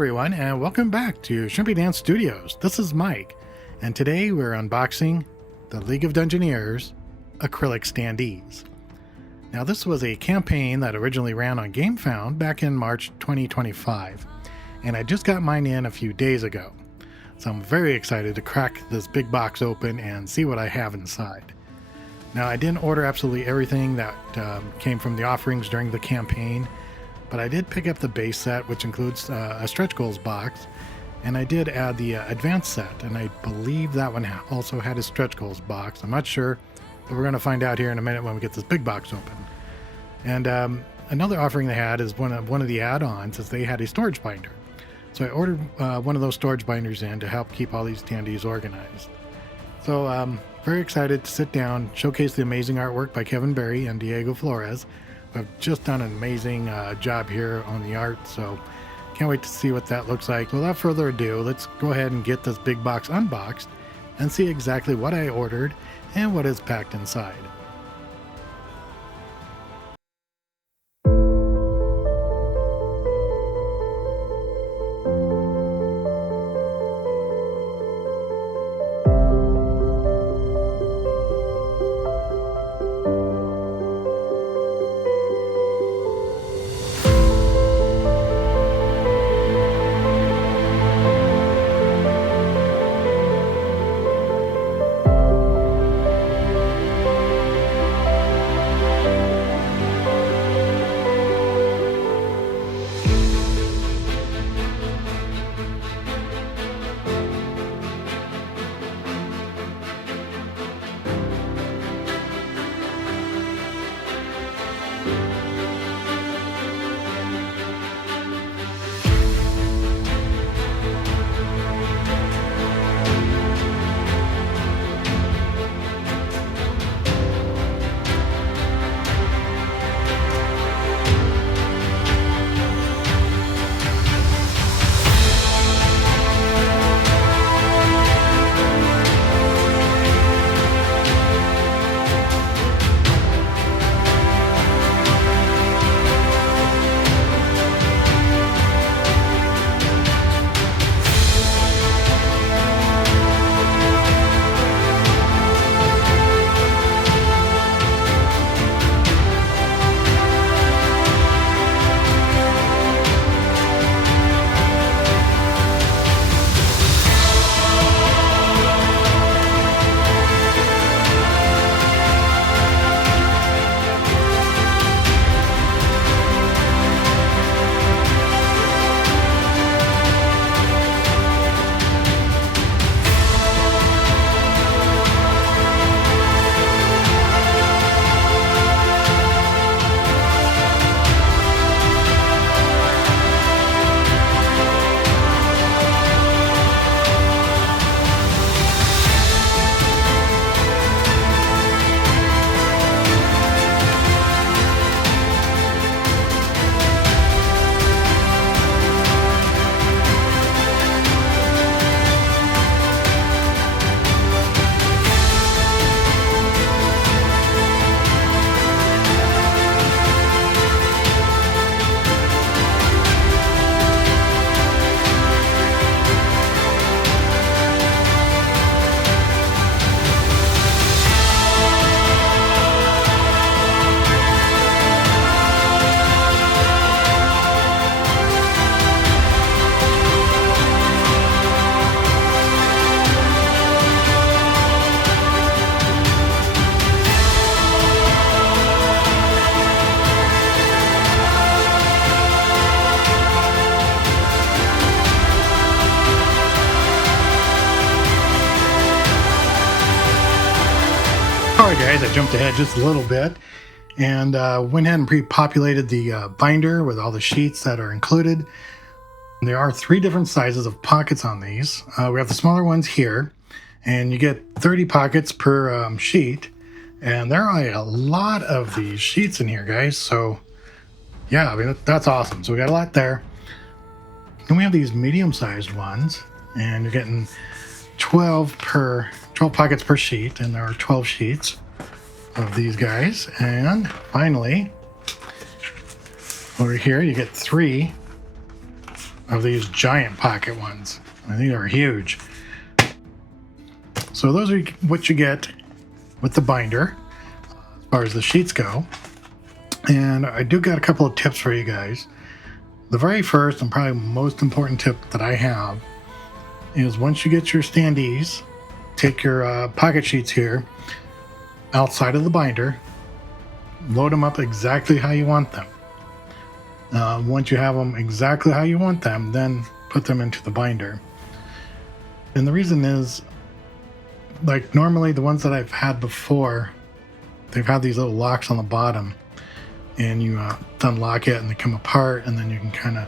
everyone, and welcome back to Shrimpy Dance Studios. This is Mike, and today we're unboxing the League of Dungeoneers Acrylic Standees. Now, this was a campaign that originally ran on Gamefound back in March 2025, and I just got mine in a few days ago. So I'm very excited to crack this big box open and see what I have inside. Now, I didn't order absolutely everything that came from the offerings during the campaign, but I did pick up the base set, which includes a stretch goals box, and I did add the advanced set, and I believe that one also had a stretch goals box. I'm not sure, but we're going to find out here in a minute when we get this big box open. And another offering they had is one of the add-ons is they had a storage binder. So I ordered one of those storage binders in to help keep all these standees organized. So very excited to sit down, showcase the amazing artwork by Kevin Barry and Diego Florez. I've just done an amazing job here on the art, so can't wait to see what that looks like. Without further ado, let's go ahead and get this big box unboxed and see exactly what I ordered and what is packed inside. Alright guys, I jumped ahead just a little bit and went ahead and pre-populated the binder with all the sheets that are included. There are 3 different sizes of pockets on these. We have the smaller ones here, and you get 30 pockets per sheet, and there are a lot of these sheets in here, guys, so yeah, I mean, that's awesome. So we got a lot there. Then we have these medium-sized ones, and you're getting 12 pockets per sheet, and there are 12 sheets of these guys. And finally, over here you get 3 of these giant pocket ones. I think they're huge. So those are what you get with the binder as far as the sheets go. And I do got a couple of tips for you guys. The very first and probably most important tip that I have is once you get your standees, take your pocket sheets here outside of the binder, load them up exactly how you want them. Once you have them exactly how you want them, then put them into the binder. And the reason is, like normally the ones that I've had before, they've had these little locks on the bottom, and you unlock it and they come apart, and then you can kind of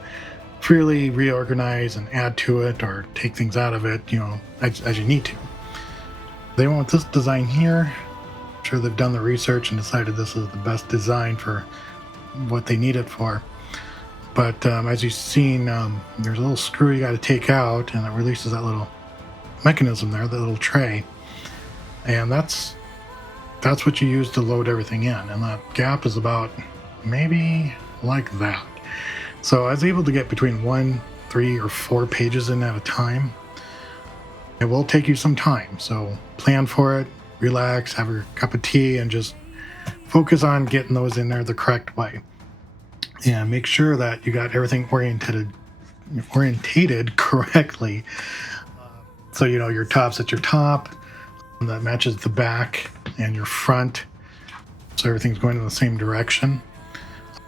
freely reorganize and add to it or take things out of it, as you need to. They went with this design here. I'm sure they've done the research and decided this is the best design for what they need it for. But as you've seen, there's a little screw you got to take out, and it releases that little mechanism there, that little tray. And that's what you use to load everything in. And that gap is about maybe like that. So I was able to get between 1, 3, or 4 pages in at a time. It will take you some time, so plan for it, relax, have your cup of tea, and just focus on getting those in there the correct way. And make sure that you got everything orientated correctly. So your top's at your top, that matches the back, and your front, so everything's going in the same direction.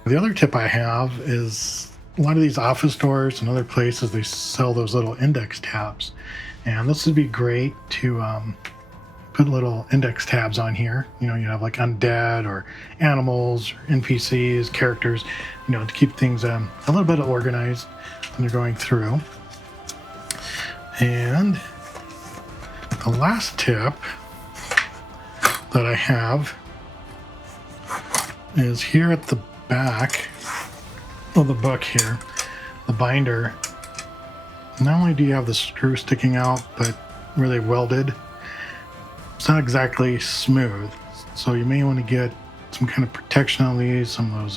The other tip I have is a lot of these office stores and other places, they sell those little index tabs. And this would be great to put little index tabs on here. You have like undead or animals, or NPCs, characters, to keep things a little bit organized when you're going through. And the last tip that I have is here at the back of the book here, the binder. Not only do you have the screw sticking out, but really welded. It's not exactly smooth, so you may want to get some kind of protection on these, some of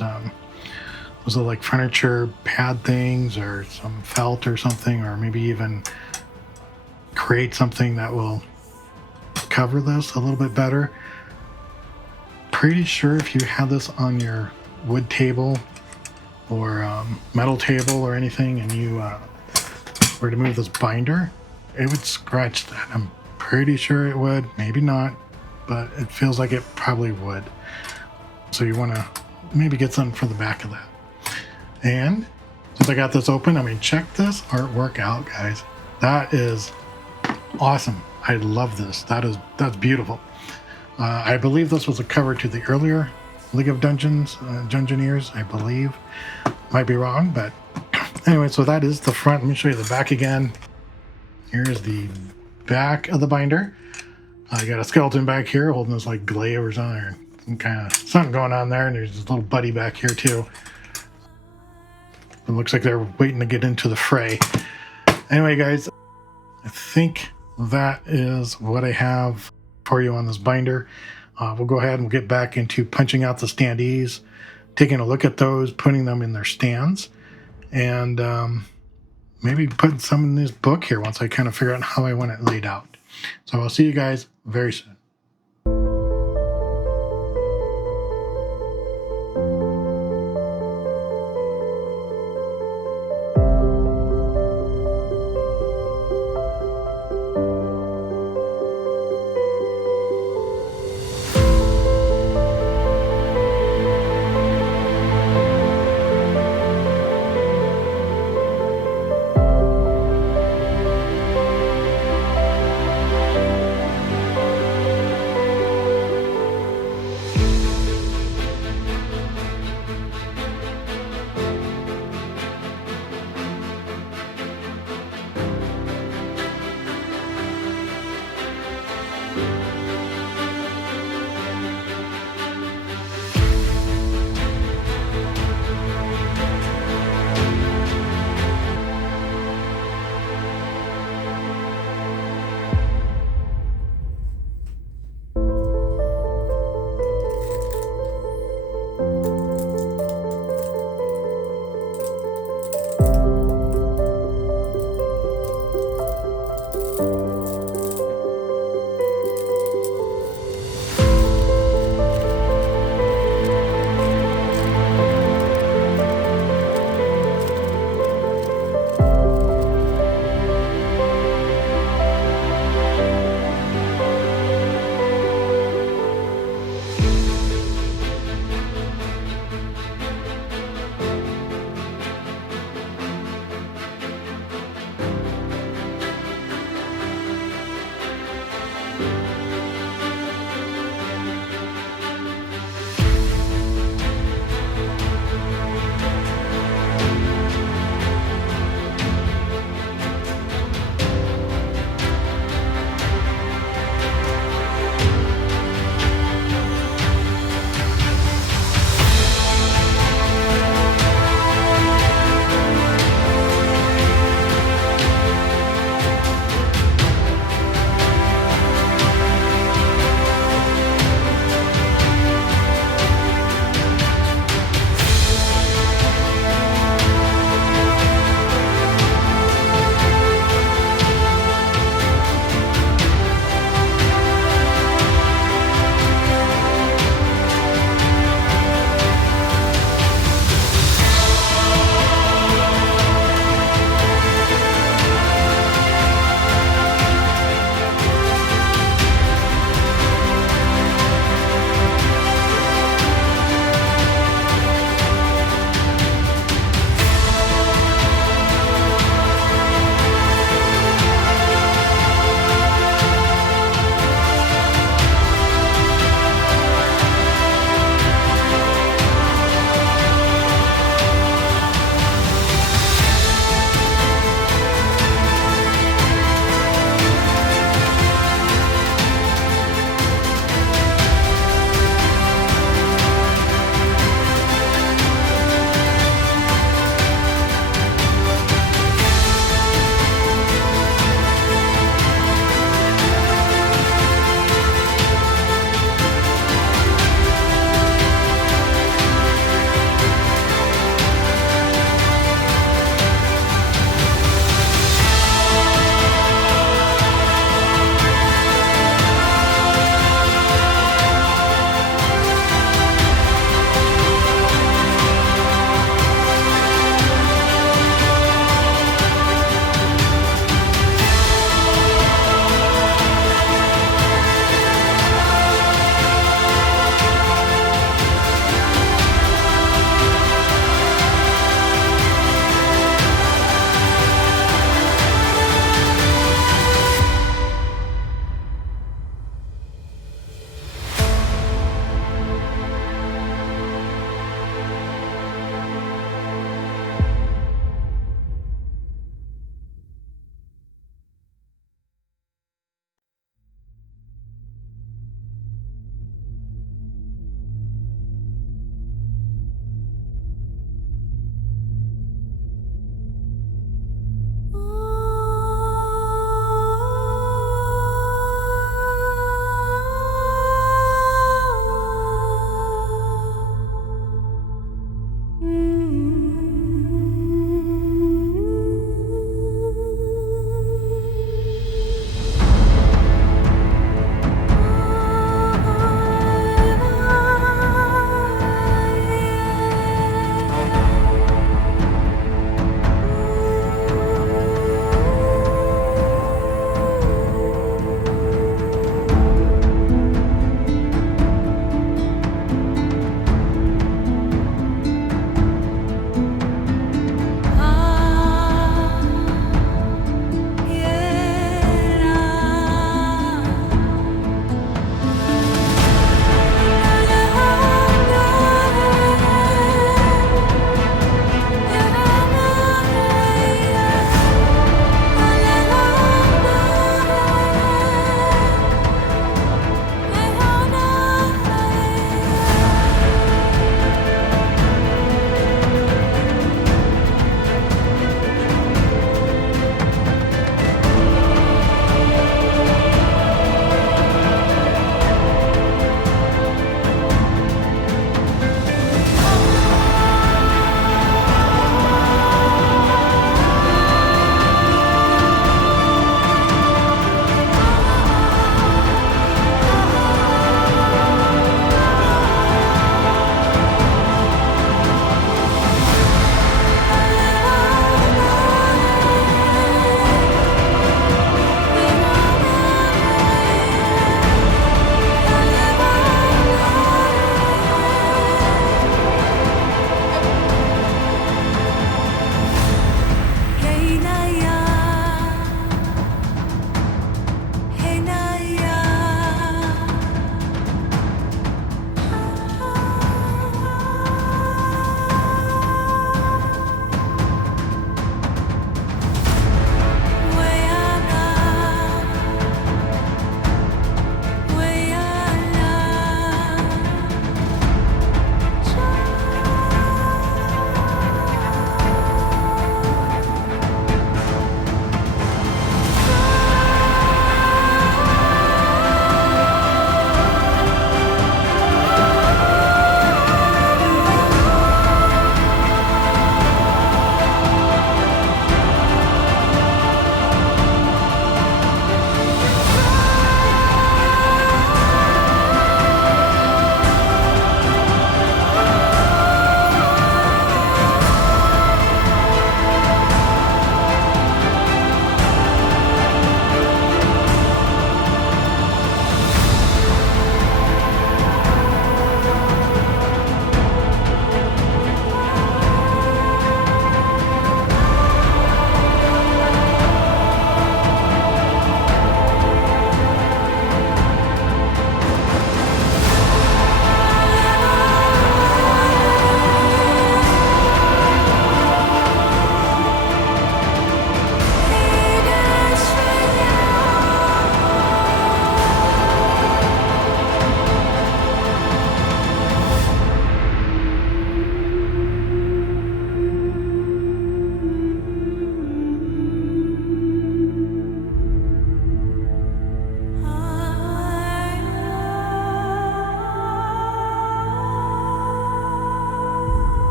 those are like furniture pad things, or some felt or something, or maybe even create something that will cover this a little bit better. Pretty sure if you had this on your wood table or metal table or anything, and you were to move this binder, it would scratch that. I'm pretty sure it would, maybe not, but it feels like it probably would. So you want to maybe get something for the back of that. And since I got this open, check this artwork out, guys. That is awesome. I love this. That's beautiful. I believe this was a cover to the earlier League of Dungeoneers, I believe. Might be wrong, but anyway, so that is the front. Let me show you the back again. Here's the back of the binder. I got a skeleton back here holding this like glaive or something, or some kind of something going on there, and there's this little buddy back here too. It looks like they're waiting to get into the fray. Anyway, guys, I think that is what I have for you on this binder. We'll go ahead and we'll get back into punching out the standees, taking a look at those, putting them in their stands, and maybe putting some in this book here once I kind of figure out how I want it laid out. So I'll see you guys very soon.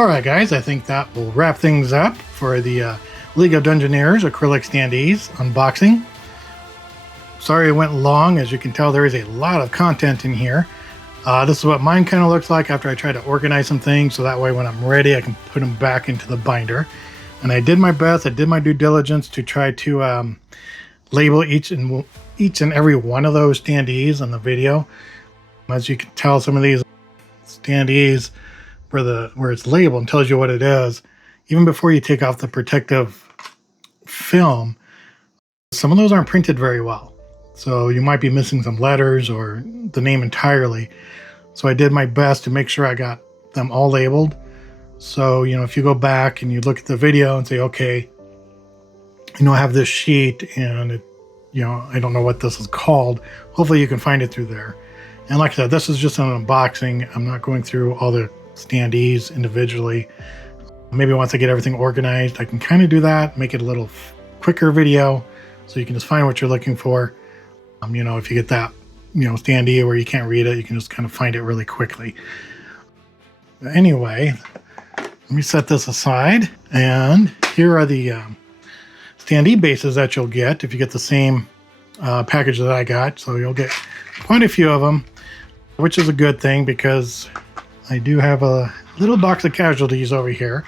So alright guys, I think that will wrap things up for the League of Dungeoneers Acrylic Standees unboxing. Sorry it went long. As you can tell, there is a lot of content in here. This is what mine kind of looks like after I try to organize some things, so that way when I'm ready I can put them back into the binder. And I did my best, I did my due diligence to try to label each and every one of those standees in the video. As you can tell, some of these standees where it's labeled and tells you what it is, even before you take off the protective film, some of those aren't printed very well. So you might be missing some letters or the name entirely. So I did my best to make sure I got them all labeled. So, you know, if you go back and you look at the video and say, okay, you know, I have this sheet and it, you know, I don't know what this is called. Hopefully you can find it through there. And like I said, this is just an unboxing. I'm not going through all the standees individually. Maybe once I get everything organized, I can kind of do that, make it a little quicker video so you can just find what you're looking for. You know, if you get that, you know, standee where you can't read it, you can just kind of find it really quickly. Anyway, let me set this aside, and here are the standee bases that you'll get if you get the same package that I got. So you'll get quite a few of them, which is a good thing because I do have a little box of casualties over here,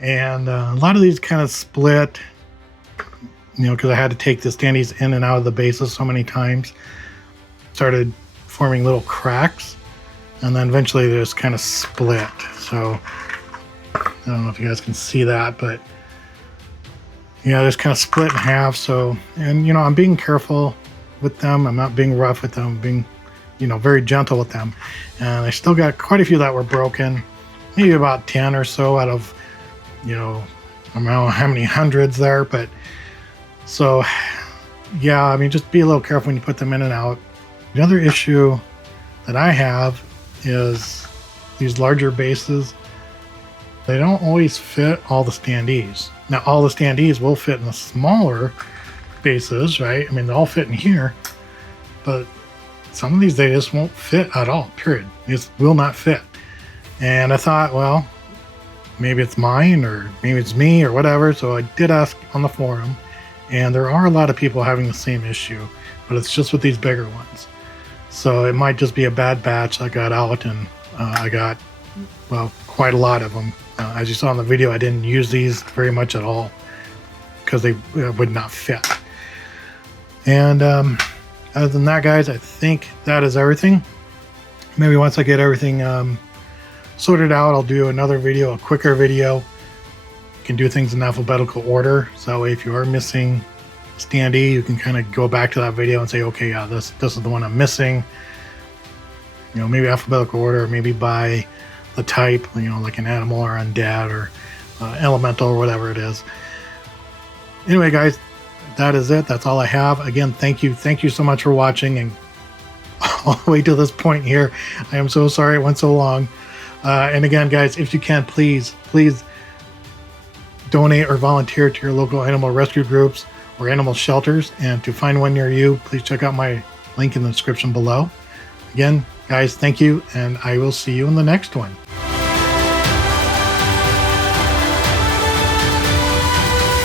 and a lot of these kind of split, you know, because I had to take the standees in and out of the bases so many times. Started forming little cracks, and then eventually they just kind of split. So I don't know if you guys can see that, but yeah, just kind of split in half. So, and you know, I'm being careful with them. I'm not being rough with them. I'm being, you know, very gentle with them. And I still got quite a few that were broken, maybe about 10 or so out of, you know, I don't know how many hundreds there, but so yeah, I mean, just be a little careful when you put them in and out. The other issue that I have is these larger bases. They don't always fit all the standees. Now, all the standees will fit in the smaller bases, right? I mean, they all fit in here, but some of these, they just won't fit at all, period. They just will not fit. And I thought, well, maybe it's mine or maybe it's me or whatever. So I did ask on the forum, and there are a lot of people having the same issue, but it's just with these bigger ones. So it might just be a bad batch that got out, and I got, well, quite a lot of them. As you saw in the video, I didn't use these very much at all because they would not fit. And other than that, guys, I think that is everything. Maybe once I get everything sorted out, I'll do another video, a quicker video. You can do things in alphabetical order, so that way if you are missing standee, you can kind of go back to that video and say, okay, yeah, this is the one I'm missing. You know, maybe alphabetical order, maybe by the type, you know, like an animal or undead or elemental or whatever it is. Anyway, guys, that is it. That's all I have. Again, thank you so much for watching, and all the way to this point here. I am so sorry it went so long. And again, guys, if you can, please donate or volunteer to your local animal rescue groups or animal shelters. And to find one near you, please check out my link in the description below. Again, guys, thank you, and I will see you in the next one.